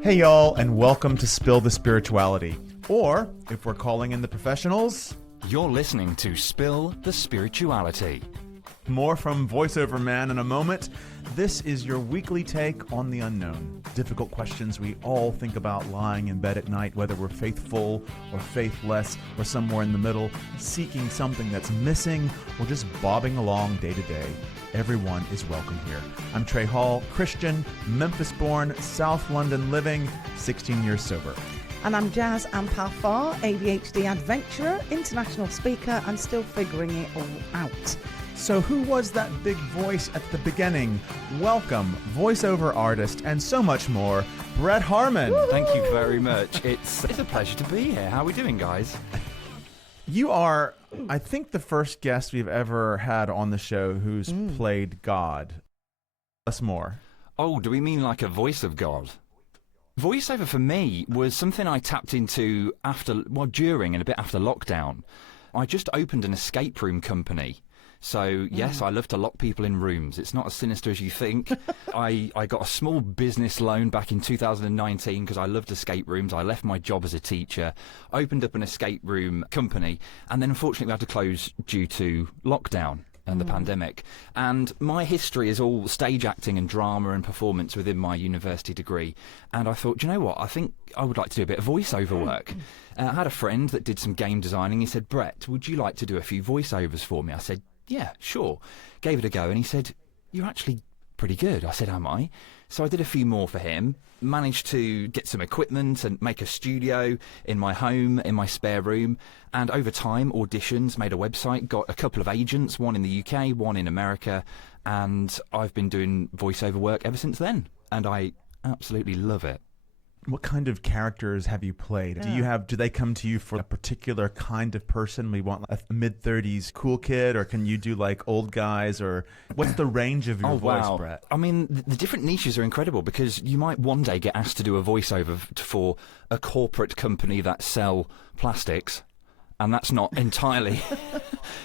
Hey y'all, and welcome to Spill the Spirituality. Or, if we're calling in the professionals, you're listening to Spill the Spirituality. More from Voiceover Man in a moment. This is your weekly take on the unknown. Difficult questions we all think about lying in bed at night, whether we're faithful or faithless or somewhere in the middle, seeking something that's missing or just bobbing along day to day. Everyone is welcome here. I'm Trey Hall, Christian, Memphis-born, South London living, 16 years sober. And I'm Jaz and ADHD adventurer, international speaker, and still figuring it all out. So who was that big voice at the beginning? Welcome, voiceover artist, and so much more, Brett Harman. Woo-hoo! Thank you very much. It's a pleasure to be here. How are we doing, guys? You are, I think, the first guest we've ever had on the show who's played God. Us more. Oh, do we mean like a voice of God? Voiceover for me was something I tapped into during and a bit after lockdown. I just opened an escape room company. So, yes, I love to lock people in rooms. It's not as sinister as you think. I got a small business loan back in 2019 because I loved escape rooms. I left my job as a teacher, opened up an escape room company, and then unfortunately we had to close due to lockdown and the pandemic. And my history is all stage acting and drama and performance within my university degree. And I thought, do you know what? I think I would like to do a bit of voiceover work. I had a friend that did some game designing. He said, Brett, would you like to do a few voiceovers for me? I said, yeah, sure. Gave it a go, and he said, you're actually pretty good. I said, am I? So I did a few more for him, managed to get some equipment and make a studio in my home, in my spare room, and over time, auditions, made a website, got a couple of agents, one in the UK, one in America, and I've been doing voiceover work ever since then, and I absolutely love it. What kind of characters have you played? Yeah. Do they come to you for a particular kind of person? We want a mid-30s cool kid, or can you do like old guys, or what's the range of your voice, wow. Brett? I mean, the different niches are incredible because you might one day get asked to do a voiceover for a corporate company that sell plastics, and that's not entirely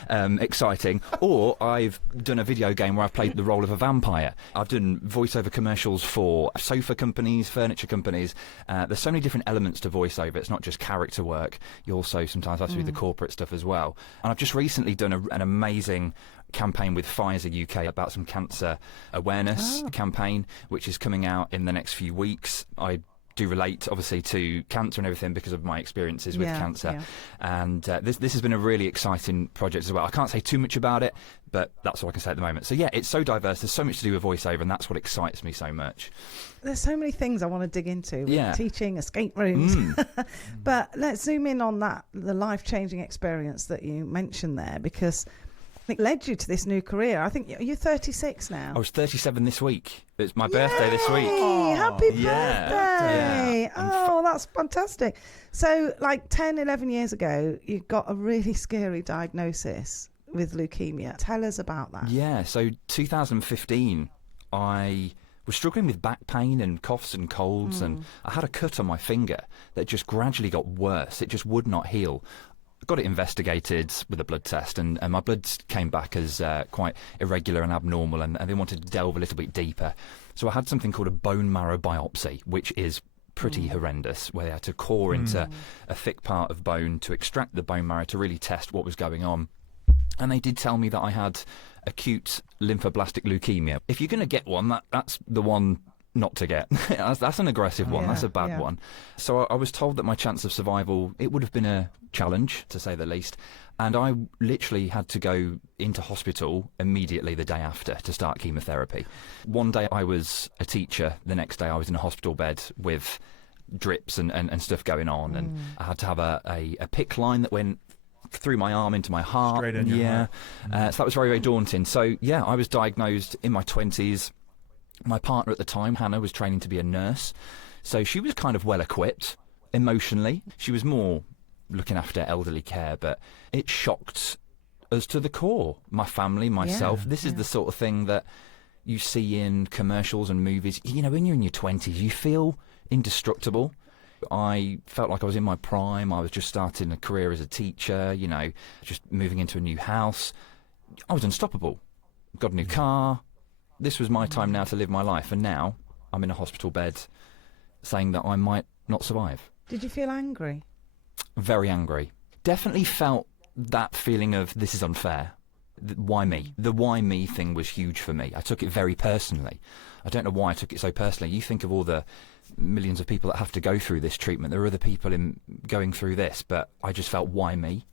exciting. Or I've done a video game where I've played the role of a vampire. I've done voiceover commercials for sofa companies, furniture companies. There's so many different elements to voiceover. It's not just character work. You also sometimes have to do the corporate stuff as well. And I've just recently done an amazing campaign with Pfizer UK about some cancer awareness campaign, which is coming out in the next few weeks. I do relate obviously to cancer and everything because of my experiences with cancer, and this has been a really exciting project as well. I can't say too much about it, but that's all I can say at the moment. So yeah, it's so diverse, there's so much to do with voiceover, and that's what excites me so much. There's so many things I want to dig into with teaching, escape rooms. But let's zoom in on the life-changing experience that you mentioned there, because I think led you to this new career. I think you're 36 now. I was 37 this week. It's my birthday this week. Happy birthday. Yeah. That's fantastic. So like 10, 11 years ago, you got a really scary diagnosis with leukemia. Tell us about that. Yeah, so 2015, I was struggling with back pain and coughs and colds, and I had a cut on my finger that just gradually got worse. It just would not heal. Got it investigated with a blood test, and my blood came back as quite irregular and abnormal, and they wanted to delve a little bit deeper. So I had something called a bone marrow biopsy, which is pretty horrendous, where they had to core into a thick part of bone to extract the bone marrow to really test what was going on. And they did tell me that I had acute lymphoblastic leukemia. If you're going to get one, that's the one not to get. That's an aggressive one. That's a bad one. So I was told that my chance of survival, it would have been a challenge, to say the least. And I literally had to go into hospital immediately the day after to start chemotherapy. One day I was a teacher, the next day I was in a hospital bed with drips and stuff going on, and I had to have a PICC line that went through my arm into my heart. Straight in your heart. So that was very, very daunting. So yeah, I was diagnosed in my 20s. My partner at the time, Hannah, was training to be a nurse, so she was kind of well equipped emotionally. She was more looking after elderly care, but it shocked us to the core. My family, myself. This is the sort of thing that you see in commercials and movies. You know, when you're in your 20s, you feel indestructible. I felt like I was in my prime. I was just starting a career as a teacher, you know, just moving into a new house. I was unstoppable. Got a new car. This was my time now to live my life, and now I'm in a hospital bed saying that I might not survive. Did you feel angry? Very angry. Definitely felt that feeling of this is unfair. Why me? The why me thing was huge for me. I took it very personally. I don't know why I took it so personally. You think of all the millions of people that have to go through this treatment. There are other people going through this, but I just felt why me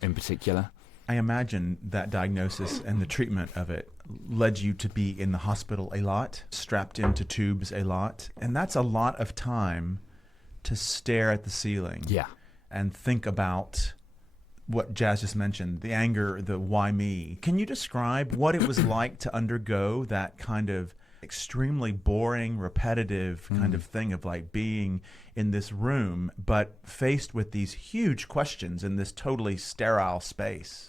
in particular. I imagine that diagnosis and the treatment of it led you to be in the hospital a lot, strapped into tubes a lot. And that's a lot of time to stare at the ceiling. Yeah. And think about what Jaz just mentioned, the anger, the why me. Can you describe what it was like to undergo that kind of extremely boring, repetitive kind of thing of like being in this room, but faced with these huge questions in this totally sterile space?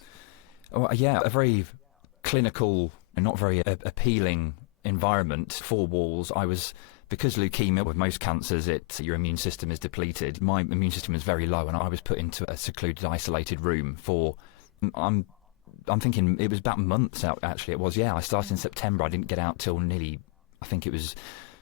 Oh, yeah, a very clinical and not very appealing environment, 4 walls. Because leukemia, with most cancers, your immune system is depleted. My immune system is very low, and I was put into a secluded, isolated room for, I'm thinking it was about months out, actually. It was, yeah. I started in September. I didn't get out till nearly, I think it was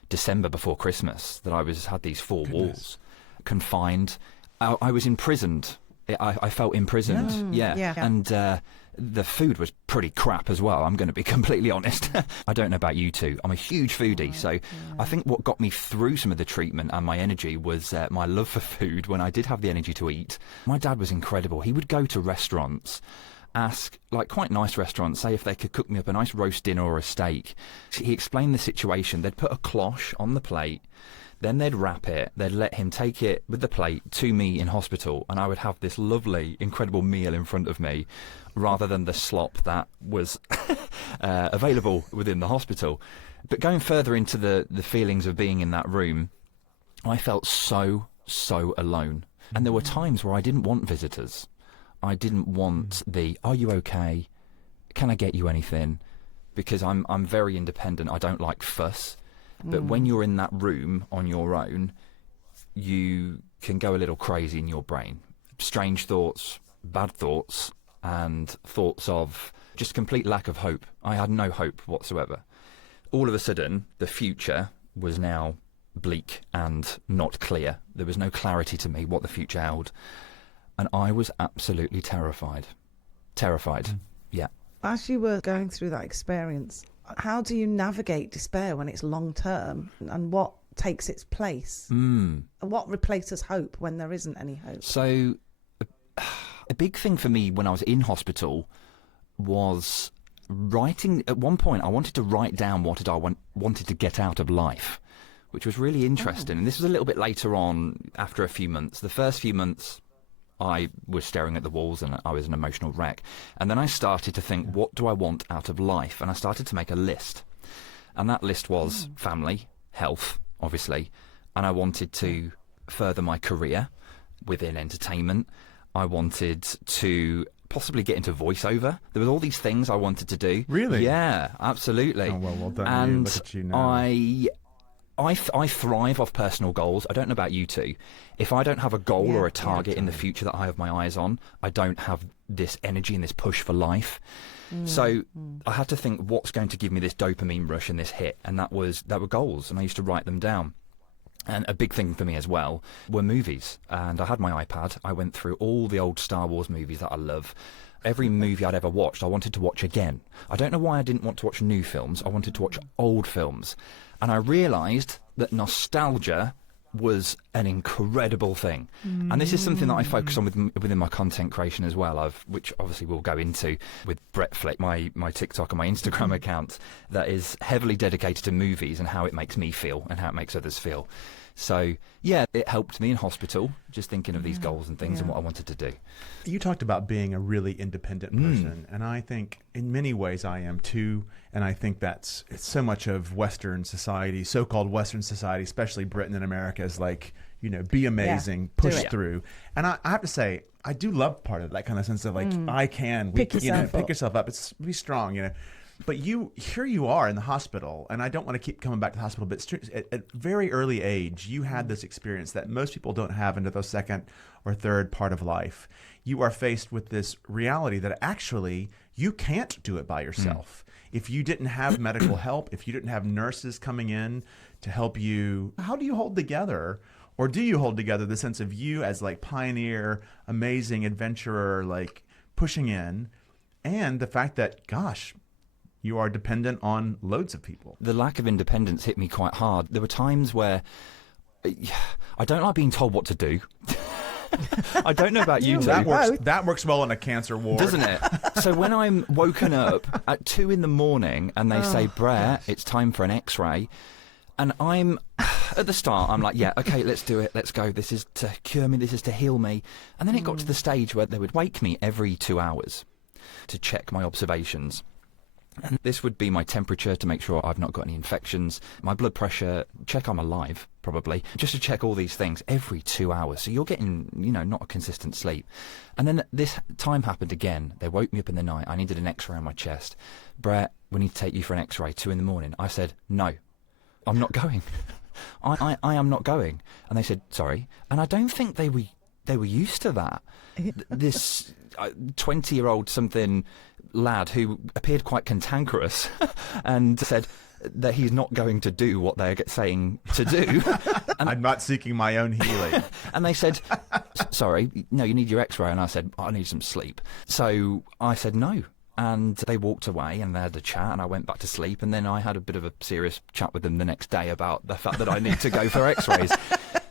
December before Christmas that I had these 4 walls, confined. I was imprisoned. I felt imprisoned, yeah. And the food was pretty crap as well, I'm going to be completely honest. I don't know about you two. I'm a huge foodie, so I think what got me through some of the treatment and my energy was my love for food when I did have the energy to eat. My dad was incredible. He would go to restaurants, ask, like quite nice restaurants, say if they could cook me up a nice roast dinner or a steak. He explained the situation. They'd put a cloche on the plate, then they'd wrap it, they'd let him take it with the plate to me in hospital, and I would have this lovely, incredible meal in front of me, rather than the slop that was available within the hospital. But going further into the feelings of being in that room, I felt so alone. And there were times where I didn't want visitors. I didn't want are you okay? Can I get you anything? Because I'm very independent. I don't like fuss. But when you're in that room on your own, you can go a little crazy in your brain. Strange thoughts, bad thoughts, and thoughts of just complete lack of hope. I had no hope whatsoever. All of a sudden, the future was now bleak and not clear. There was no clarity to me what the future held. And I was absolutely terrified. Yeah. As you were going through that experience, how do you navigate despair when it's long term, and what takes its place? And what replaces hope when there isn't any hope? So a big thing for me when I was in hospital was writing. At one point I wanted to write down what I wanted to get out of life, which was really interesting. And this was a little bit later on, after a few months. The first few months I was staring at the walls and I was an emotional wreck. And then I started to think, what do I want out of life? And I started to make a list. And that list was family, health, obviously. And I wanted to further my career within entertainment. I wanted to possibly get into voiceover. There was all these things I wanted to do. Really? Yeah, absolutely. Oh, well done. And look at you now. I thrive off personal goals. I don't know about you two. If I don't have a goal or a target in the future that I have my eyes on, I don't have this energy and this push for life. So I had to think, what's going to give me this dopamine rush and this hit? And that were goals, and I used to write them down. And a big thing for me as well were movies. And I had my iPad. I went through all the old Star Wars movies that I love. Every movie I'd ever watched, I wanted to watch again. I don't know why I didn't want to watch new films. I wanted to watch old films. And I realised that nostalgia was an incredible thing. And this is something that I focus on within my content creation as well, which obviously we'll go into with Brett Flick, my TikTok and my Instagram account, that is heavily dedicated to movies and how it makes me feel and how it makes others feel. So, yeah, it helped me in hospital, just thinking of these goals and things and what I wanted to do. You talked about being a really independent person, and I think in many ways I am too, and I think it's so much of Western society, so-called Western society, especially Britain and America, is like, be amazing, push through. And I have to say, I do love part of that kind of sense of like, I can, pick yourself up, be strong, But here you are in the hospital, and I don't want to keep coming back to the hospital, but at very early age, you had this experience that most people don't have into the second or third part of life. You are faced with this reality that actually you can't do it by yourself. if you didn't have medical help, if you didn't have nurses coming in to help you, how do you hold together? Or do you hold together the sense of you as like pioneer, amazing adventurer, like pushing in, and the fact that, gosh, you are dependent on loads of people? The lack of independence hit me quite hard. There were times where I don't like being told what to do. I don't know about you two. That works well in a cancer ward. Doesn't it? So when I'm woken up at 2 a.m. and they say, Brett, it's time for an X-ray, and I'm, at the start, I'm like, yeah, okay, let's do it, let's go. This is to cure me, this is to heal me. And then it got to the stage where they would wake me every 2 hours to check my observations. And this would be my temperature to make sure I've not got any infections, my blood pressure, check I'm alive, probably, just to check all these things every 2 hours. So you're getting, not a consistent sleep. And then this time happened again. They woke me up in the night. I needed an X-ray on my chest. Brett, we need to take you for an X-ray, 2 a.m. I said, no, I'm not going. I am not going. And they said, sorry. And I don't think they were used to that. This 20-year-old something lad who appeared quite cantankerous and said that he's not going to do what they're saying to do. And I'm not seeking my own healing. And they said, sorry, no, you need your X-ray. And I said, I need some sleep. So I said no. And they walked away and they had a chat, and I went back to sleep. And then I had a bit of a serious chat with them the next day about the fact that I need to go for X-rays.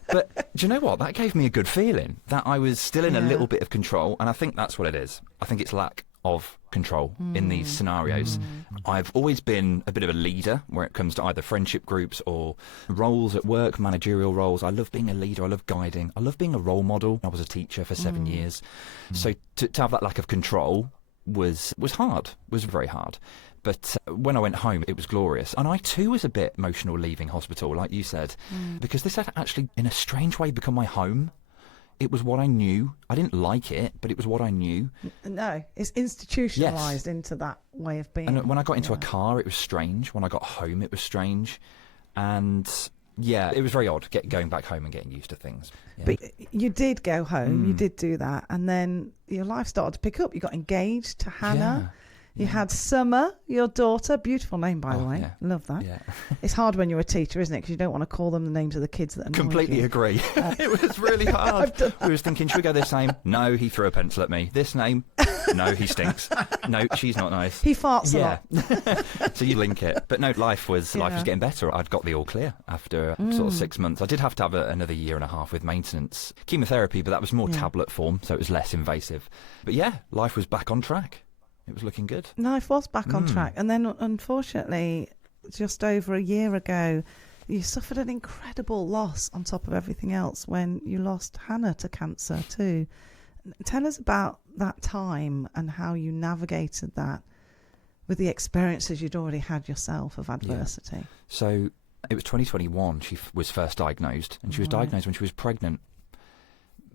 But do you know what? That gave me a good feeling that I was still in a little bit of control. And I think that's what it is. I think it's lack of control in these scenarios. I've always been a bit of a leader where it comes to either friendship groups or roles at work, managerial roles. I love being a leader. I love guiding. I love being a role model. I was a teacher for 7 years. So to have that lack of control was hard, was very hard. But when I went home, it was glorious. And I too was a bit emotional leaving hospital, like you said, because this had actually, in a strange way, become my home. It was what I knew. I didn't like it, but it was what I knew. No, it's institutionalised into that way of being. And when I got into a car, it was strange. When I got home, it was strange. And yeah, it was very odd going back home and getting used to things. Yeah. But you did go home, you did do that, and then your life started to pick up. You got engaged to Hannah. You had Summer, your daughter. Beautiful name, by the way. Yeah. Love that. Yeah. It's hard when you're a teacher, isn't it? Because you don't want to call them the names of the kids that annoy you. Completely agree. It was really hard. We was thinking, should we go this name? No, he threw a pencil at me. This name? No, he stinks. No, she's not nice. He farts a lot. So you link it. But no, life was getting better. I'd got the all clear after sort of 6 months. I did have to have another 1.5 years with maintenance chemotherapy, but that was more tablet form, so it was less invasive. But yeah, life was back on track. It was looking good. Life was back on track. And then, unfortunately, just over 1 year ago, you suffered an incredible loss on top of everything else when you lost Hannah to cancer too. Tell us about that time and how you navigated that with the experiences you'd already had yourself of adversity. Yeah. So it was 2021 she was first diagnosed, and she was diagnosed when she was pregnant.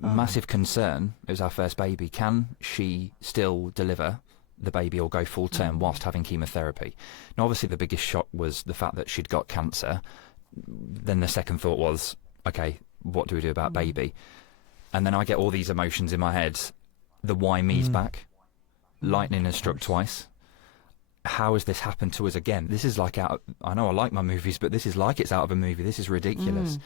Massive concern. It was our first baby. Can she still deliver the baby or go full term whilst having chemotherapy? Now, obviously, the biggest shock was the fact that she'd got cancer. Then the second thought was, okay, what do we do about baby? And then I get all these emotions in my head. The why me's back. Lightning has struck twice. How has this happened to us again? This is like I know I like my movies, but this is like it's out of a movie. This is ridiculous.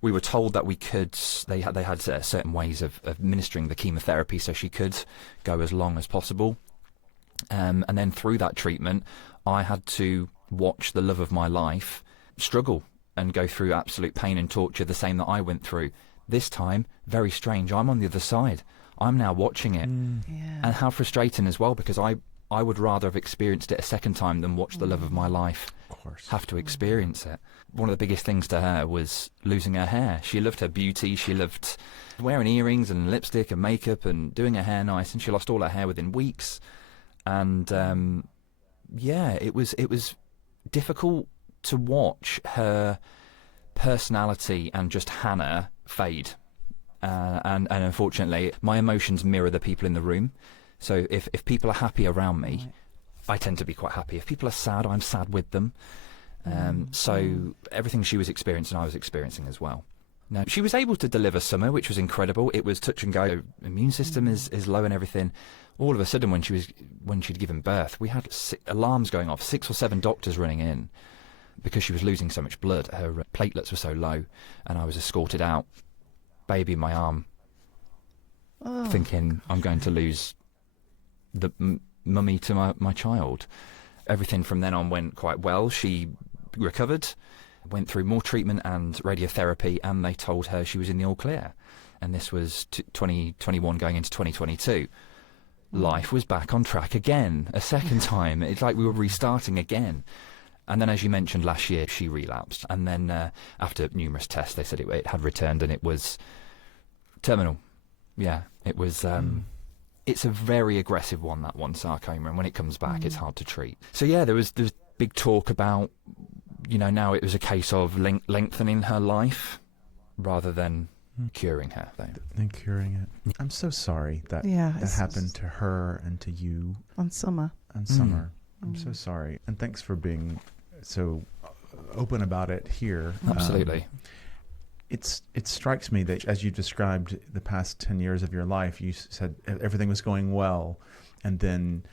We were told that we could, they had certain ways of administering the chemotherapy so she could go as long as possible. And then through that treatment, I had to watch the love of my life struggle and go through absolute pain and torture, the same that I went through. This time, very strange, I'm on the other side. I'm now watching it. And how frustrating as well, because I would rather have experienced it a second time than watch the love of my life have to experience it. One of the biggest things to her was losing her hair. She loved her beauty. She loved wearing earrings and lipstick and makeup and doing her hair nice, and she lost all her hair within weeks. And it was difficult to watch her personality and just Hannah fade. And unfortunately, my emotions mirror the people in the room. So if people are happy around me, I tend to be quite happy. If people are sad, I'm sad with them. So everything she was experiencing, I was experiencing as well. No, she was able to deliver summer, which was incredible. It was touch and go. Immune system is low and everything. All of a sudden, when she'd given birth, we had alarms going off, 6 or 7 doctors running in because she was losing so much blood. Her platelets were so low, and I was escorted out, baby in my arm, thinking I'm going to lose the mummy to my child. Everything from then on went quite well. She recovered, went through more treatment and radiotherapy, and they told her she was in the all clear. And this was 2021 going into 2022. Life was back on track again, a second time. It's like we were restarting again. And then, as you mentioned, last year she relapsed. And then after numerous tests, they said it had returned, and it was terminal. Yeah, it was... It's a very aggressive one, that one, sarcoma, and when it comes back, it's hard to treat. So yeah, there was big talk about, now it was a case of lengthening her life rather than curing her. Than curing it. I'm so sorry that happened to her and to you. On Summer. I'm so sorry. And thanks for being so open about it here. Absolutely. It strikes me that as you described the past 10 years of your life, you said everything was going well, and then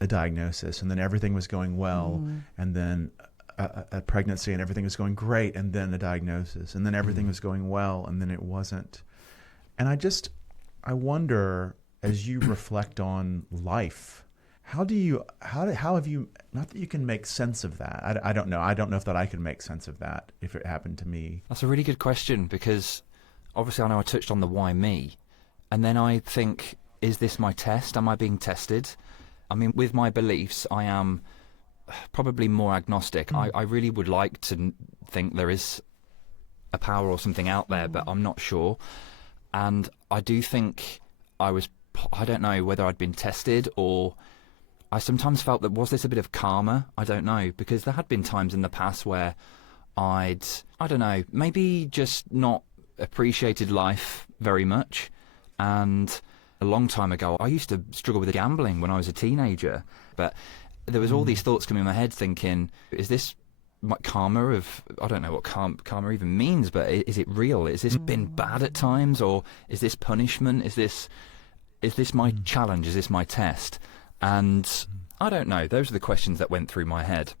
a diagnosis, and then everything was going well, and then a pregnancy, and everything was going great, and then a diagnosis, and then everything was going well, and then it wasn't. And I wonder, as you reflect on life, how have you, not that you can make sense of that. I don't know. I don't know if that I could make sense of that if it happened to me. That's a really good question, because obviously I know I touched on the why me. And then I think, is this my test? Am I being tested? I mean, with my beliefs, I am probably more agnostic. I really would like to think there is a power or something out there, but I'm not sure. And I do think I don't know whether I'd been tested, or I sometimes felt that, was this a bit of karma? I don't know, because there had been times in the past where I don't know, maybe just not appreciated life very much. And a long time ago, I used to struggle with gambling when I was a teenager. But there was all these thoughts coming in my head thinking, is this karma of, I don't know what karma even means, but is it real? Is this been bad at times, or is this punishment? Is this my challenge? Is this my test? And I don't know. Those are the questions that went through my head.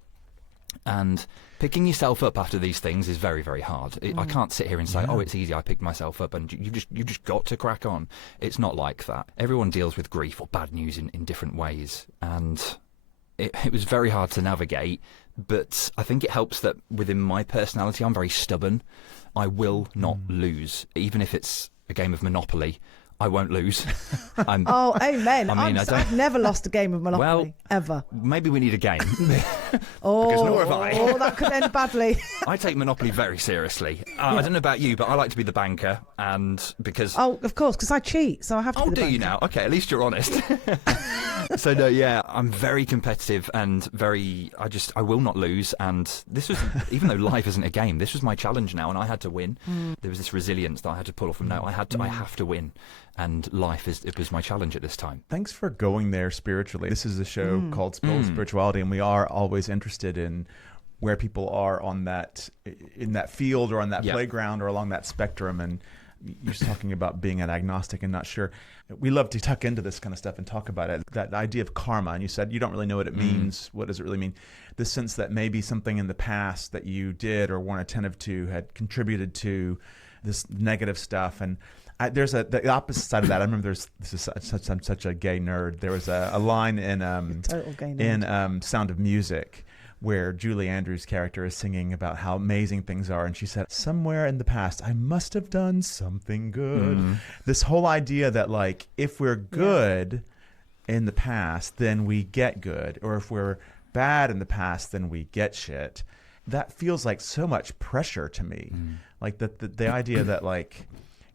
And picking yourself up after these things is very, very hard. I can't sit here and say, oh, it's easy, I picked myself up, and you just got to crack on. It's not like that. Everyone deals with grief or bad news in different ways. And it was very hard to navigate, but I think it helps that within my personality, I'm very stubborn. I will not lose, even if it's a game of Monopoly. I won't lose. Oh, amen. I've never lost a game of Monopoly, ever. Maybe we need a game. Because nor have I. Oh, that could end badly. I take Monopoly very seriously. I don't know about you, but I like to be the banker, and because... Oh, of course, because I cheat, so I have to be the banker. Oh, do you now? Okay, at least you're honest. So, no, yeah, I'm very competitive and very... I will not lose, and this was... Even though life isn't a game, this was my challenge now, and I had to win. There was this resilience that I had to pull off, and no, I have to win. And it was my challenge at this time. Thanks for going there spiritually. This is a show called Spirituality, and we are always interested in where people are in that field or on that playground or along that spectrum. And you're talking about being an agnostic and not sure. We love to tuck into this kind of stuff and talk about it. That idea of karma, and you said you don't really know what it means. What does it really mean? The sense that maybe something in the past that you did or weren't attentive to had contributed to this negative stuff. And there's the opposite side of that. I remember I'm such a gay nerd. There was a line in total gay nerd. in Sound of Music where Julie Andrews' character is singing about how amazing things are, and she said, somewhere in the past I must have done something good. This whole idea that, like, if we're good in the past, then we get good, or if we're bad in the past, then we get shit. That feels like so much pressure to me. Like the idea that, like,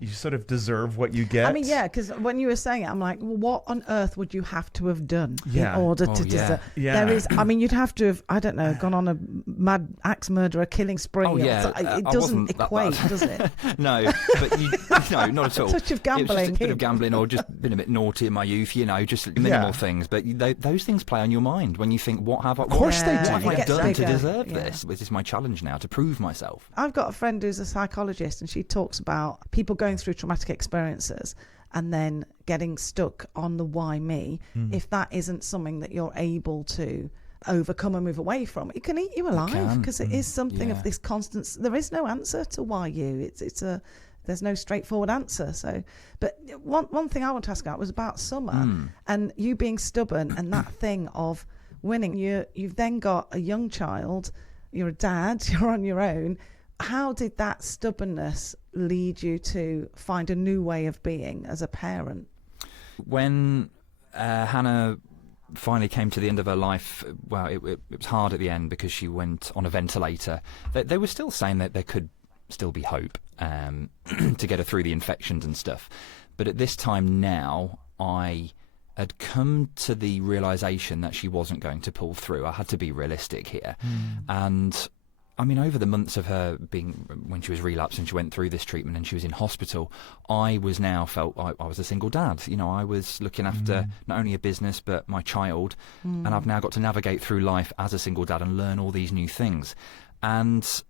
you sort of deserve what you get. I mean, yeah, because when you were saying it, I'm like, well, what on earth would you have to have done in order to deserve? Yeah. There is, I mean, you'd have to have, I don't know, gone on a mad axe murderer killing spree. Oh, yeah. It doesn't equate, does it? No, but no, not at all. A touch of gambling. It was just a bit of gambling, or just been a bit naughty in my youth, just minimal things. But those things play on your mind when you think, what have I done to deserve this? This is my challenge now, to prove myself. I've got a friend who's a psychologist, and she talks about people going through traumatic experiences and then getting stuck on the why me. If that isn't something that you're able to overcome and move away from, it can eat you alive, because it is something of this constant. There is no answer to why you. There's no straightforward answer. So, but one thing I want to ask about was about summer and you being stubborn and that thing of winning. You've then got a young child. You're a dad. You're on your own. How did that stubbornness lead you to find a new way of being as a parent? When Hannah finally came to the end of her life, well, it was hard at the end because she went on a ventilator. They were still saying that there could still be hope to get her through the infections and stuff. But at this time now, I had come to the realisation that she wasn't going to pull through. I had to be realistic here. And I mean, over the months of her being, when she was relapsed and she went through this treatment and she was in hospital, I was now felt I was a single dad. I was looking after not only a business but my child, and I've now got to navigate through life as a single dad and learn all these new things. And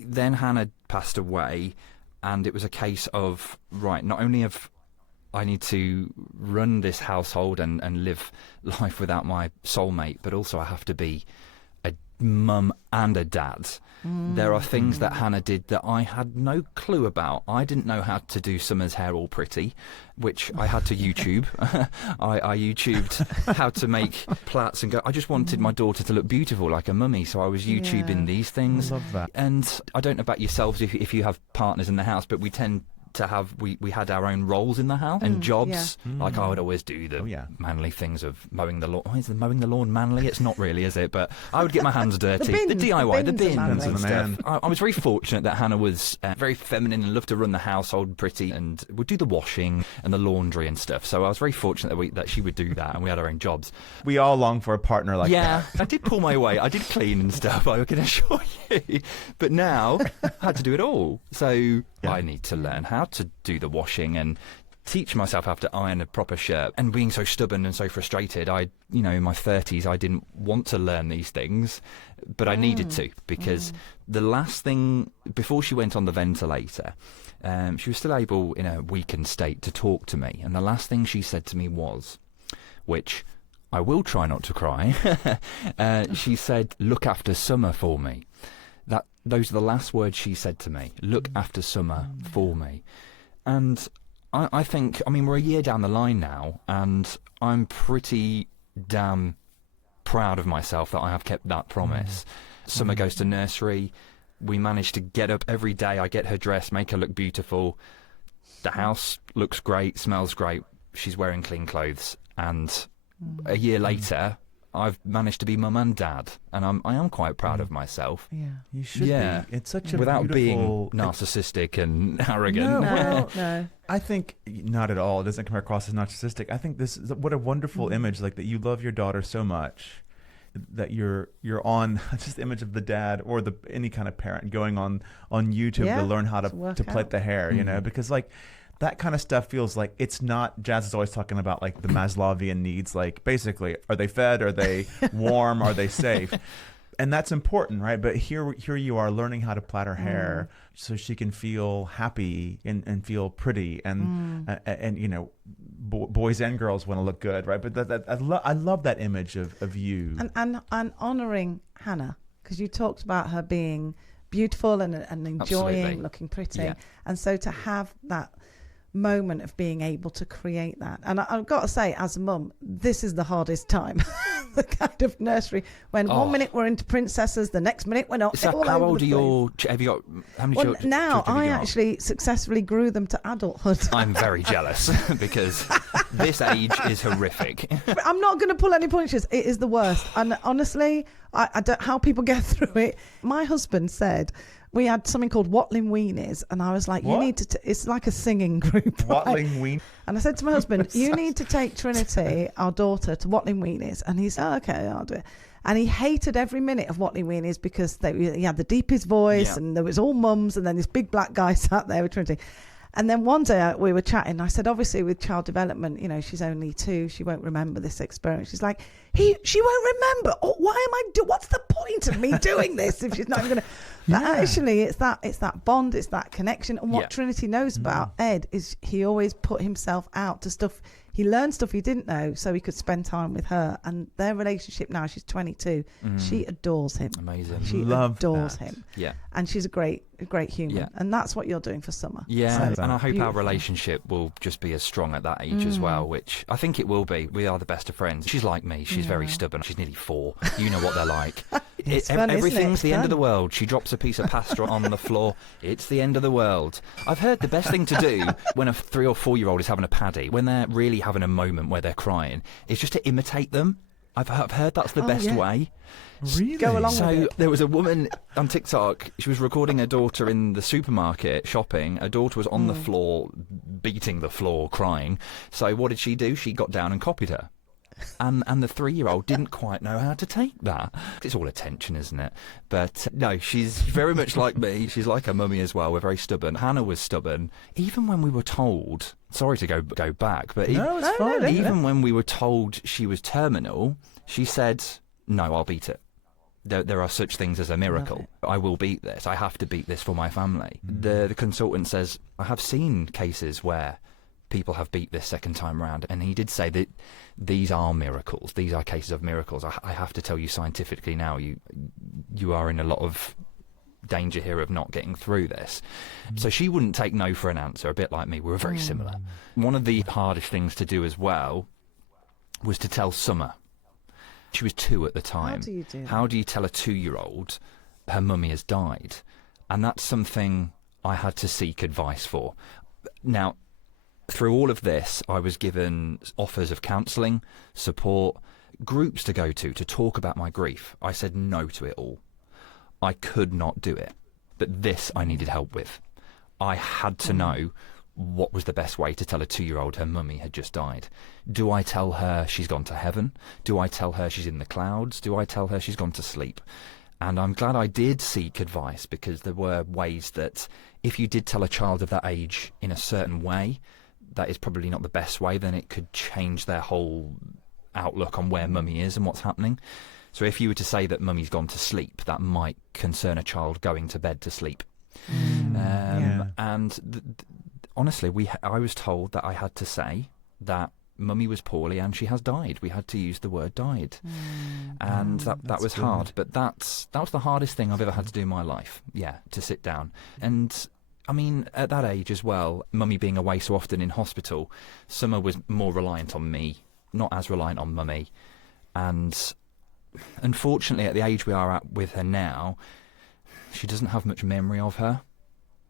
then Hannah passed away, and it was a case of, right, not only have I need to run this household and live life without my soulmate, but also I have to be a mum and a dad. There are things that Hannah did that I had no clue about. I didn't know how to do Summer's hair all pretty, which I had to YouTube. I YouTubed how to make plaits and go. I just wanted my daughter to look beautiful like a mummy, so I was YouTubing these things. I love that. And I don't know about yourselves if you have partners in the house, but we tend to have, we had our own roles in the house and jobs. Like I would always do the manly things of mowing the lawn. Oh, is the mowing the lawn manly? It's not really, is it? But I would get my hands dirty. The DIY, the bins and stuff. I was very fortunate that Hannah was very feminine and loved to run the household pretty and would do the washing and the laundry and stuff. So I was very fortunate that she would do that, and we had our own jobs. We all long for a partner like that. Yeah, I did pull my weight. I did clean and stuff, I can assure you. But now I had to do it all. So I need to learn how to do the washing and teach myself how to iron a proper shirt. And being so stubborn and so frustrated, in my 30s, I didn't want to learn these things, but I needed to, because the last thing, before she went on the ventilator, she was still able, in a weakened state, to talk to me. And the last thing she said to me was, which I will try not to cry, she said, "Look after Summer for me." Those are the last words she said to me. Look after Summer for me. And I think, we're a year down the line now, and I'm pretty damn proud of myself that I have kept that promise. Summer goes to nursery. We manage to get up every day. I get her dressed, make her look beautiful. The house looks great, smells great. She's wearing clean clothes. And a year later, I've managed to be mum and dad, and I am quite proud of myself. Yeah, you should be. It's such a without beautiful... being narcissistic and arrogant. No. I think not at all. It doesn't come across as narcissistic. I think this is what a wonderful image, like that you love your daughter so much that you're on just the image of the dad or any kind of parent going on YouTube to learn how to plait the hair, because like. That kind of stuff feels like it's not. Jaz is always talking about like the Maslowian needs, like basically, are they fed? Are they warm? Are they safe? And that's important, right? But here you are learning how to plait her hair so she can feel happy and feel pretty, and boys and girls want to look good, right? But I love that image of you and honouring Hannah, because you talked about her being beautiful and enjoying looking pretty, and so to have that moment of being able to create that. And I've got to say, as a mum, this is the hardest time. The kind of nursery when 1 minute we're into princesses, the next minute we're not. So how old are your? Have you got how many children? Now I actually successfully grew them to adulthood. I'm very jealous because this age is horrific. I'm not going to pull any punches. It is the worst. And honestly, I don't how people get through it. My husband said we had something called Watling Weenies, and I was like, What? you need to, it's like a singing group. Right? Watling Weenies. And I said to my husband, you need to take Trinity, our daughter, to Watling Weenies. And he's, oh, okay, I'll do it. And he hated every minute of Watling Weenies because he had the deepest voice and there was all mums and then this big black guy sat there with Trinity. And then one day we were chatting. I said, obviously with child development, you know, she's only 2. She won't remember this experience. She's like, she won't remember. Oh, why am I what's the point of me doing this if she's not even going to? But actually, it's that bond, it's that connection. And what Trinity knows about Ed is he always put himself out to stuff. He learned stuff he didn't know so he could spend time with her. And their relationship now, she's 22. She adores him. Amazing. She adores him. Yeah. And she's a great human. Yeah. And that's what you're doing for Summer. Yeah. So, and I hope beautiful. our relationship will just be as strong at that age as well, which I think it will be. We are the best of friends. She's like me. She's very stubborn. She's nearly 4. You know what they're like. Everything's the end of the world. She drops a piece of pasta on the floor. It's the end of the world. I've heard the best thing to do when a 3 or 4-year-old is having a paddy, when they're really having a moment where they're crying, is just to imitate them. I've heard that's the best way. Really? Go along with it. There was a woman on TikTok. She was recording her daughter in the supermarket shopping. Her daughter was on the floor, beating the floor, crying. So what did she do? She got down and copied her. And the 3-year-old didn't quite know how to take that. It's all attention, isn't it? But no, she's very much like me. She's like her mummy as well. We're very stubborn. Hannah was stubborn. Even when we were told, sorry to go back, but even when we were told she was terminal, she said, no, I'll beat it. There are such things as a miracle. I will beat this. I have to beat this for my family. The consultant says, I have seen cases where people have beat this second time round, and he did say that these are miracles. These are cases of miracles. I have to tell you scientifically now, you are in a lot of danger here of not getting through this. So she wouldn't take no for an answer, a bit like me. We were very similar. One of the hardest things to do as well was to tell Summer. She was 2 at the time. How do you do that? How do you tell a 2-year-old her mummy has died? And that's something I had to seek advice for. Now, through all of this, I was given offers of counselling, support, groups to go to talk about my grief. I said no to it all. I could not do it. But this I needed help with. I had to know what was the best way to tell a 2-year-old her mummy had just died. Do I tell her she's gone to heaven? Do I tell her she's in the clouds? Do I tell her she's gone to sleep? And I'm glad I did seek advice, because there were ways that if you did tell a child of that age in a certain way, that is probably not the best way, then it could change their whole outlook on where mummy is and what's happening. So if you were to say that mummy's gone to sleep, that might concern a child going to bed to sleep. And honestly, I was told that I had to say that mummy was poorly and she has died. We had to use the word died. And that was hard. But that was the hardest thing I've ever had to do in my life. Yeah, to sit down. And I mean, at that age as well, mummy being away so often in hospital, Summer was more reliant on me, not as reliant on mummy. And unfortunately, at the age we are at with her now, she doesn't have much memory of her,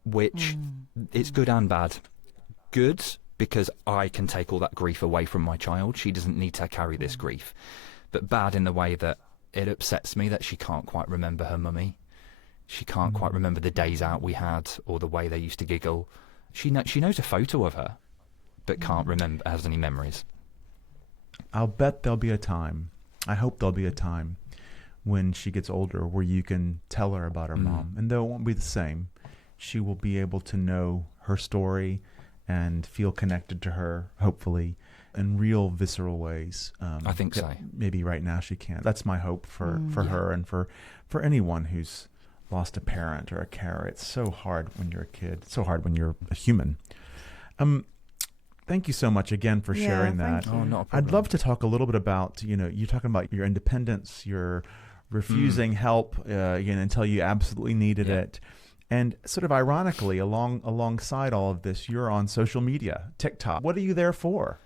which it's good and bad. Good, because I can take all that grief away from my child. She doesn't need to carry this grief. But bad in the way that it upsets me that she can't quite remember her mummy. She can't quite remember the days out we had or the way they used to giggle. She knows a photo of her, but can't remember, has any memories. I'll bet there'll be a time, I hope there'll be a time when she gets older where you can tell her about her mom. And though it won't be the same, she will be able to know her story and feel connected to her, hopefully, in real visceral ways. I think so. Maybe right now she can't. That's my hope for her and for anyone who's lost a parent or a carer. It's so hard when you're a kid. It's so hard when you're a human. Thank you so much again for sharing that. Oh, not a problem. I'd love to talk a little bit about, you're talking about your independence, your refusing help until you absolutely needed it. And sort of ironically, alongside all of this, you're on social media, TikTok. What are you there for?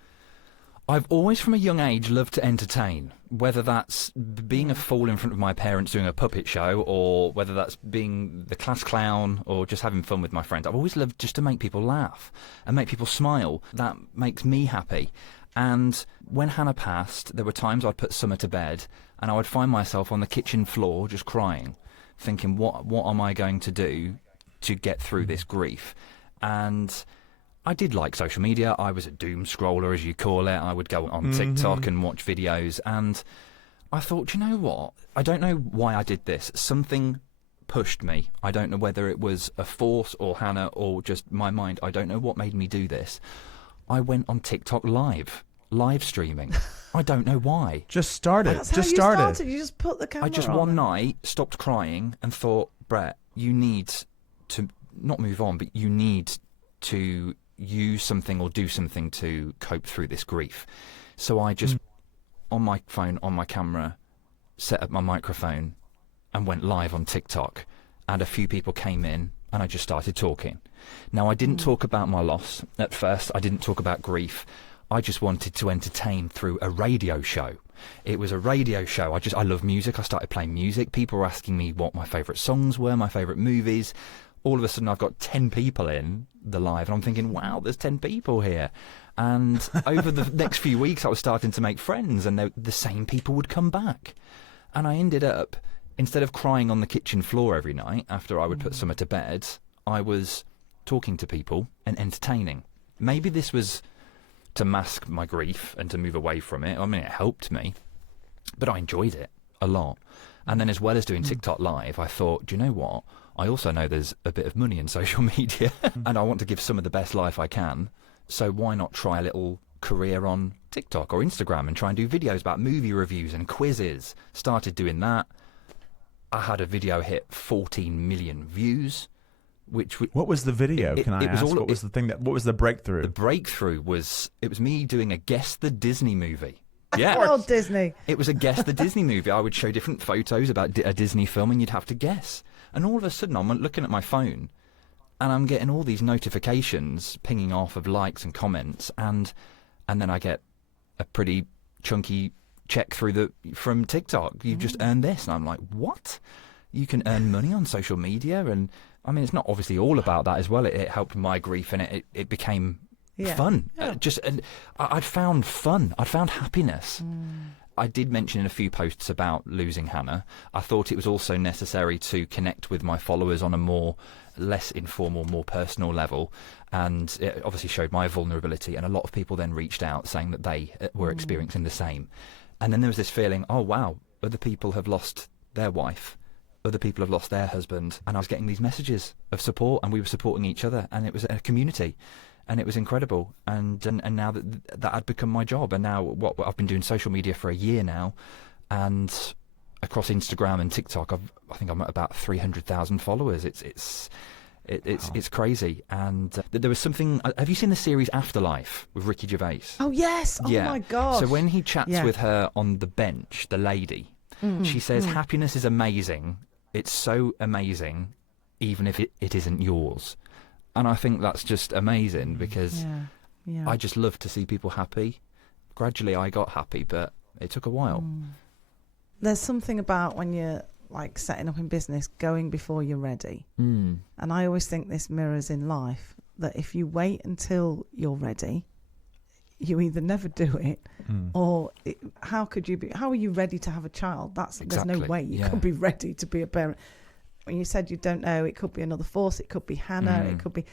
I've always, from a young age, loved to entertain, whether that's being a fool in front of my parents doing a puppet show, or whether that's being the class clown, or just having fun with my friends. I've always loved just to make people laugh and make people smile. That makes me happy. And when Hannah passed, there were times I'd put Summer to bed and I would find myself on the kitchen floor just crying, thinking, what am I going to do to get through this grief? And I did like social media. I was a doom scroller, as you call it. I would go on TikTok and watch videos. And I thought, you know what? I don't know why I did this. Something pushed me. I don't know whether it was a force or Hannah or just my mind. I don't know what made me do this. I went on TikTok live streaming. I don't know why. Just started. That's how you started. You just put the camera on. I just one night stopped crying and thought, Brett, you need to not move on, but you need to use something or do something to cope through this grief. So I just, on my phone, on my camera, set up my microphone and went live on TikTok. And a few people came in and I just started talking. Now, I didn't talk about my loss at first. I didn't talk about grief. I just wanted to entertain through a radio show. It was a radio show. I love music. I started playing music. People were asking me what my favourite songs were, my favourite movies. All of a sudden, I've got 10 people in the live, and I'm thinking, wow, there's 10 people here. And over the next few weeks, I was starting to make friends, and the same people would come back. And I ended up, instead of crying on the kitchen floor every night after I would put Summer to bed, I was talking to people and entertaining. Maybe this was to mask my grief and to move away from it. I mean, it helped me, but I enjoyed it a lot. And then as well as doing TikTok live, I thought, do you know what? I also know there's a bit of money in social media and I want to give Summer the best life I can. So why not try a little career on TikTok or Instagram and try and do videos about movie reviews and quizzes? Started doing that. I had a video hit 14 million views. What was the video? Can I ask? What was the breakthrough? The breakthrough was, it was me doing a Guess the Disney movie. Yeah. Walt Disney. It was a Guess the Disney movie. I would show different photos about a Disney film and you'd have to guess. And all of a sudden I'm looking at my phone and I'm getting all these notifications pinging off of likes and comments, and then I get a pretty chunky check from TikTok. You've just earned this. And I'm like, what? You can earn money on social media? And I mean, it's not obviously all about that as well. It helped my grief, and it became fun. Yeah. I'd found fun. I'd found happiness. I did mention in a few posts about losing Hannah. I thought it was also necessary to connect with my followers on a less informal, more personal level. And it obviously showed my vulnerability. And a lot of people then reached out saying that they were experiencing the same. And then there was this feeling, oh, wow, other people have lost their wife. Other people have lost their husband. And I was getting these messages of support, and we were supporting each other. And it was a community. And it was incredible. And now that had become my job. And now I've been doing social media for a year now. And across Instagram and TikTok, I think I'm at about 300,000 followers. It's crazy. And there was something. Have you seen the series Afterlife with Ricky Gervais? Oh yes! Oh my gosh! So when he chats with her on the bench, the lady, she says, "Happiness is amazing. It's so amazing, even if it isn't yours." And I think that's just amazing because I just love to see people happy. Gradually, I got happy, but it took a while. There's something about when you're like setting up in business, going before you're ready. And I always think this mirrors in life, that if you wait until you're ready, you either never do it or how are you ready to have a child? There's no way you could be ready to be a parent. When you said you don't know, it could be another force, it could be Hannah, it could be...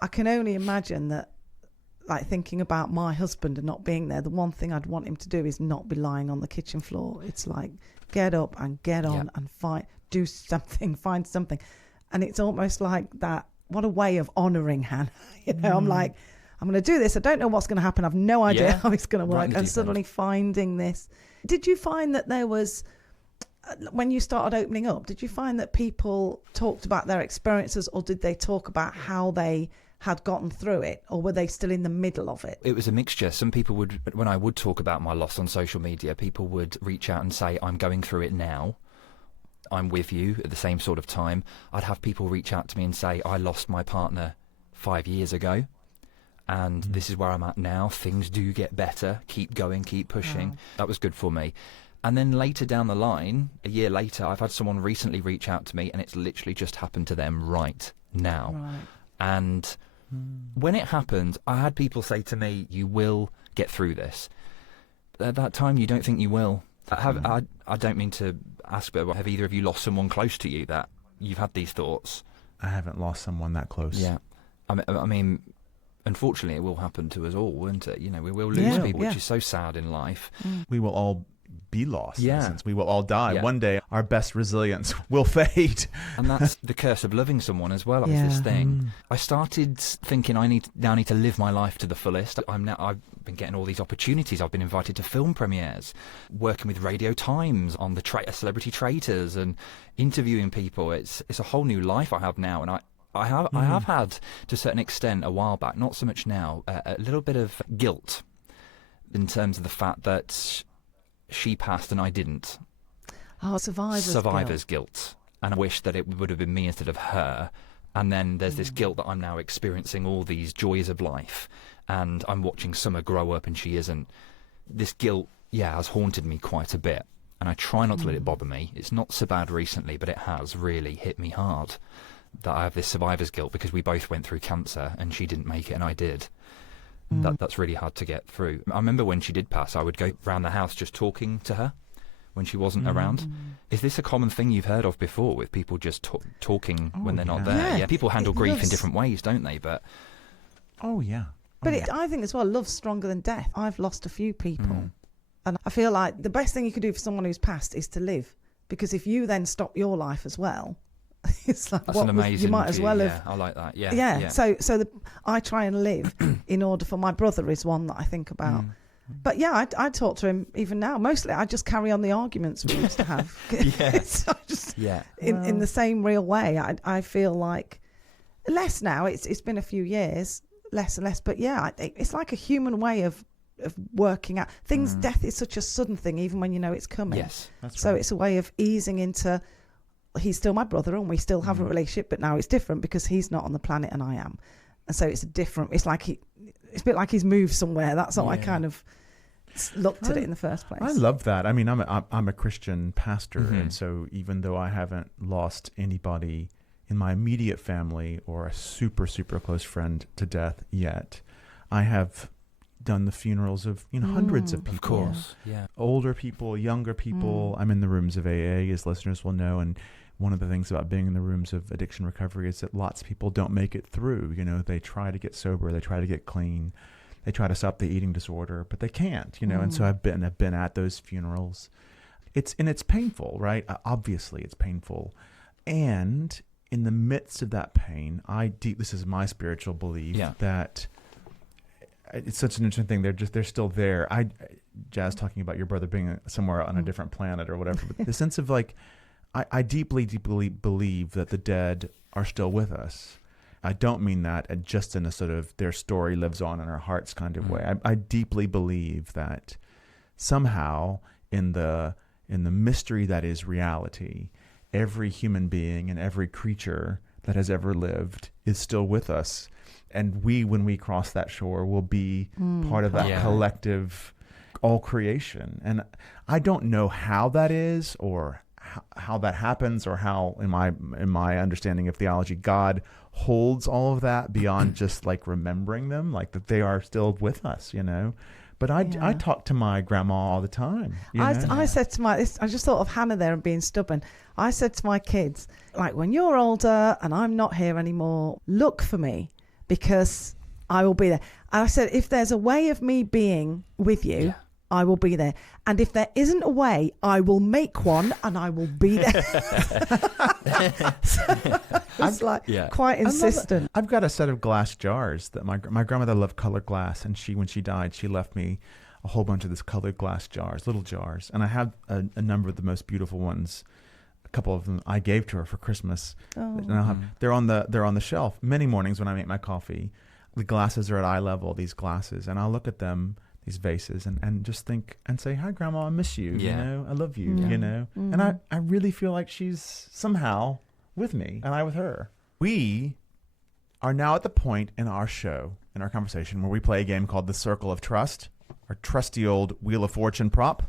I can only imagine that, like, thinking about my husband and not being there, the one thing I'd want him to do is not be lying on the kitchen floor. It's like, get up and get on and fight, do something, find something. And it's almost like that, what a way of honouring Hannah. You know, I'm like, I'm going to do this. I don't know what's going to happen. I've no idea how it's going to work. And suddenly finding this. Did you find that there was... when you started opening up, did you find that people talked about their experiences, or did they talk about how they had gotten through it, or were they still in the middle of it? It was a mixture. Some people would, when I would talk about my loss on social media, people would reach out and say, I'm going through it now. I'm with you at the same sort of time. I'd have people reach out to me and say, I lost my partner 5 years ago, and this is where I'm at now. Things do get better. Keep going, keep pushing. Wow. That was good for me. And then later down the line, a year later, I've had someone recently reach out to me, and it's literally just happened to them right now. Right. And when it happened, I had people say to me, you will get through this. at that time you don't think you will. I don't mean to ask, but have either of you lost someone close to you that you've had these thoughts? I haven't lost someone that close. Yeah. I mean, unfortunately, it will happen to us all, won't it? You know, we will lose people, which is so sad in life. We will all be lost. Yeah. Since we will all die. Yeah. One day, our best resilience will fade. And that's the curse of loving someone as well, is this thing. I started thinking I need to live my life to the fullest. I've been getting all these opportunities. I've been invited to film premieres, working with Radio Times on the Celebrity Traitors and interviewing people. It's a whole new life I have now, and I have had, to a certain extent, a while back, not so much now, a little bit of guilt in terms of the fact that she passed and I didn't. Oh, survivor's guilt. And I wish that it would have been me instead of her. And then there's this guilt that I'm now experiencing all these joys of life, and I'm watching Summer grow up and she isn't. This guilt, has haunted me quite a bit, and I try not to let it bother me. It's not so bad recently, but it has really hit me hard that I have this survivor's guilt because we both went through cancer and she didn't make it and I did. That's really hard to get through. I remember when she did pass, I would go around the house just talking to her when she wasn't around. Is this a common thing you've heard of before, with people just talking when they're not there? Yeah, people handle grief in different ways, don't they? But But I think as well, love's stronger than death. I've lost a few people, and I feel like the best thing you could do for someone who's passed is to live, because if you then stop your life as well, it's like, that's an amazing you might as well have. I like that. So I try and live in order for my brother is one that I think about. But I talk to him even now. Mostly I just carry on the arguments we used to have. In the same real way. I feel like less now. It's been a few years, less and less. But it's like a human way of working out things. Death is such a sudden thing, even when you know it's coming. Yes, that's so right. it's a way of easing into. He's still my brother and we still have a relationship, but now it's different because he's not on the planet and I am. And so it's a bit like he's moved somewhere. That's how I kind of looked at it in the first place. I love that. I mean, I'm a Christian pastor, and so even though I haven't lost anybody in my immediate family or a super, super close friend to death yet, I have done the funerals of hundreds of people. Of course, Older people, younger people. I'm in the rooms of AA, as listeners will know, and one of the things about being in the rooms of addiction recovery is that lots of people don't make it through. They try to get sober, they try to get clean, they try to stop the eating disorder, but they can't. And so I've been at those funerals. It's painful, right? Obviously, it's painful, and in the midst of that pain, this is my spiritual belief that. It's such an interesting thing. They're still there. Jazz talking about your brother being somewhere on a different planet or whatever. But the sense of I deeply, deeply believe that the dead are still with us. I don't mean that just in a sort of their story lives on in our hearts kind of way. I deeply believe that somehow in the mystery that is reality, every human being and every creature that has ever lived is still with us. And when we cross that shore, will be part of that collective, all creation. And I don't know how that is, or how that happens, or how, in my understanding of theology, God holds all of that beyond just remembering them, that they are still with us, But I talk to my grandma all the time. I said to I just thought of Hannah there and being stubborn. I said to my kids, when you're older and I'm not here anymore, look for me, because I will be there. And I said, if there's a way of me being with you, I will be there. And if there isn't a way, I will make one and I will be there. It's quite insistent. I've got a set of glass jars that my grandmother loved colored glass, and when she died, she left me a whole bunch of this colored glass jars, little jars. And I have a number of the most beautiful ones. A couple of them I gave to her for Christmas. They're on the shelf. Many mornings when I make my coffee, the glasses are at eye level, these glasses, and I'll look at them, these vases, and just think and say, hi, Grandma, I miss you, I love you, And I really feel like she's somehow with me and I with her. We are now at the point in our show, in our conversation, where we play a game called The Circle of Trust, our trusty old Wheel of Fortune prop.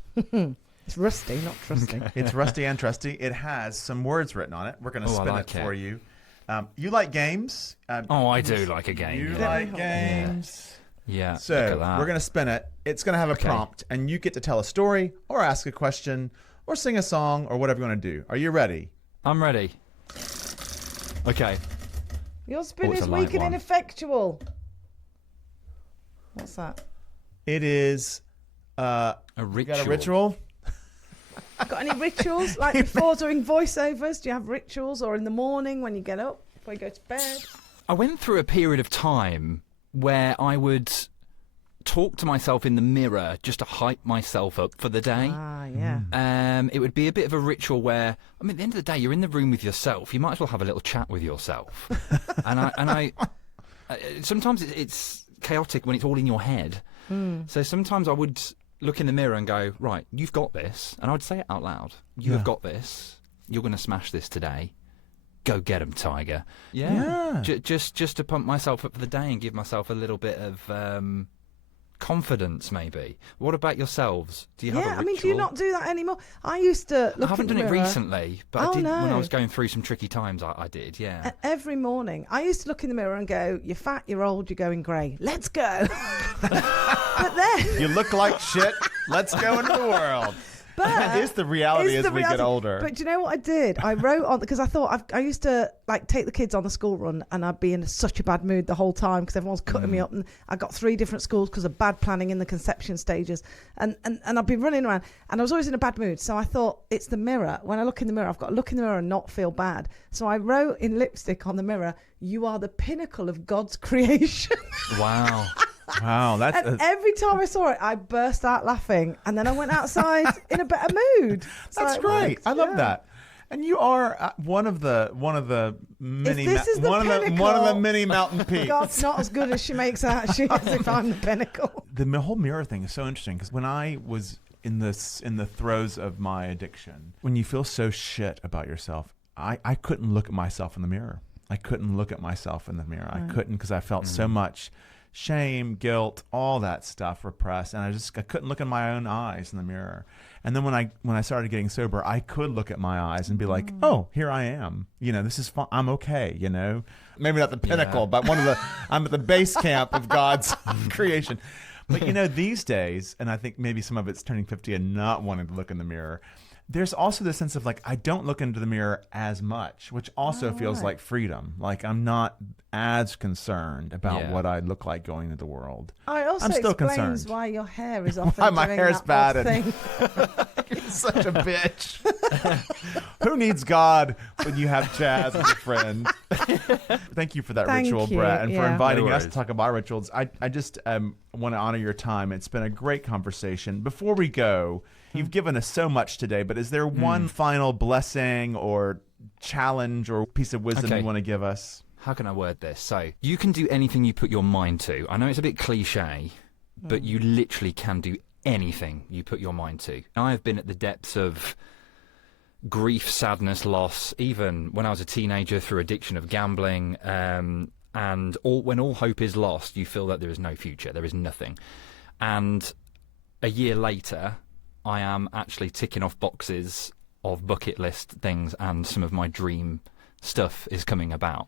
It's rusty, not trusty. It's rusty and trusty. It has some words written on it. We're going to spin it for you. You like games. I do like a game. You like games. Yeah. So we're going to spin it. It's going to have a prompt, and you get to tell a story or ask a question or sing a song or whatever you want to do. Are you ready? I'm ready. Okay. Your spin is weak and ineffectual. What's that? It is a ritual. You got a ritual? Got any rituals? Like before doing voiceovers, do you have rituals? Or in the morning when you get up, before you go to bed? I went through a period of time where I would talk to myself in the mirror just to hype myself up for the day. Ah, yeah. It would be a bit of a ritual where, I mean, at the end of the day, you're in the room with yourself. You might as well have a little chat with yourself. and I sometimes it's chaotic when it's all in your head. So sometimes I would look in the mirror and go, right, you've got this. And I would say it out loud. You have got this. You're going to smash this today. Go get 'em, Tiger. Yeah. Just to pump myself up for the day and give myself a little bit of confidence, maybe. What about yourselves? Do you have a ritual? I mean, do you not do that anymore? I used to look. I haven't done it recently, but I did no. when I was going through some tricky times. I did, yeah. Every morning, I used to look in the mirror and go, "You're fat, you're old, you're going grey. Let's go." But then you look like shit. Let's go into the world. But that is the reality as we get older. But do you know what I did? I wrote on, because I thought I used to like take the kids on the school run, and I'd be in such a bad mood the whole time because everyone's cutting me up, and I got 3 different schools because of bad planning in the conception stages, and I'd be running around, and I was always in a bad mood. So I thought, it's the mirror. When I look in the mirror, I've got to look in the mirror and not feel bad. So I wrote in lipstick on the mirror, "You are the pinnacle of God's creation." Wow. Wow, and every time I saw it, I burst out laughing, and then I went outside in a better mood. That's great. I love that. And you are one of the many many mountain peaks. God's not as good as she makes out. She is if I'm the pinnacle. The whole mirror thing is so interesting because when I was in the throes of my addiction, when you feel so shit about yourself, I couldn't look at myself in the mirror. I couldn't look at myself in the mirror. I couldn't because I felt so much shame, guilt, all that stuff repressed, and I couldn't look in my own eyes in the mirror. And then when I started getting sober, I could look at my eyes and be like, "Oh, here I am. This is fun. I'm okay. Maybe not the pinnacle, but I'm at the base camp of God's creation." But these days, and I think maybe some of it's turning 50 and not wanting to look in the mirror. There's also the sense of like I don't look into the mirror as much, which also feels like freedom. Like I'm not as concerned about what I look like going into the world. I'm still explains concerned. Why your hair is often why my hair's bad. It's such a bitch. Who needs God when you have Jazz as a friend? Thank you for that ritual, Brett, and for inviting us to talk about rituals. I just want to honor your time. It's been a great conversation. Before we go, you've given us so much today, but is there one final blessing or challenge or piece of wisdom you want to give us? How can I word this? So, you can do anything you put your mind to. I know it's a bit cliche, but you literally can do anything you put your mind to. I have been at the depths of grief, sadness, loss, even when I was a teenager through addiction of gambling, and when all hope is lost, you feel that there is no future, there is nothing. And a year later, I am actually ticking off boxes of bucket list things, and some of my dream stuff is coming about.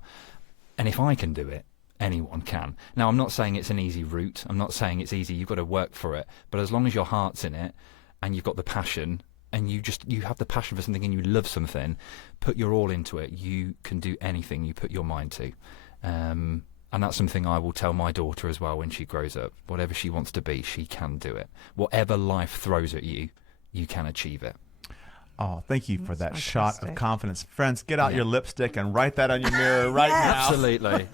And if I can do it, anyone can. Now, I'm not saying it's an easy route. I'm not saying it's easy. You've got to work for it. But as long as your heart's in it and you've got the passion and you have the passion for something and you love something, put your all into it. You can do anything you put your mind to. And that's something I will tell my daughter as well when she grows up. Whatever she wants to be, she can do it. Whatever life throws at you, you can achieve it. Oh, thank you for that shot of confidence. Friends, get out your lipstick and write that on your mirror right now. Absolutely.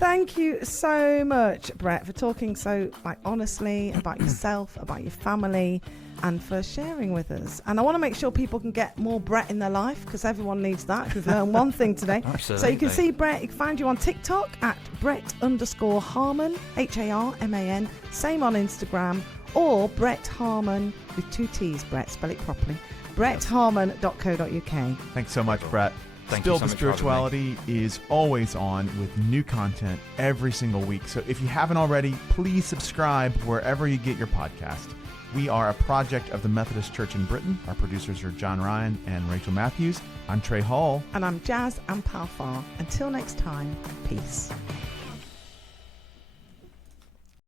Thank you so much, Brett, for talking so honestly about yourself, about your family, and for sharing with us. And I want to make sure people can get more Brett in their life, because everyone needs that. We've learned one thing today. Absolutely. So you can see Brett. You can find you on TikTok at Brett_Harman, Harman. Same on Instagram. Or Brett Harman with 2 T's, Brett, spell it properly. BrettHarman.co.uk. Thanks so much, Brett. Still, the Spirituality is always on with new content every single week. So if you haven't already, please subscribe wherever you get your podcast. We are a project of the Methodist Church in Britain. Our producers are John Ryan and Rachel Matthews. I'm Trey Hall. And I'm Jazz and Palfar. Until next time, peace.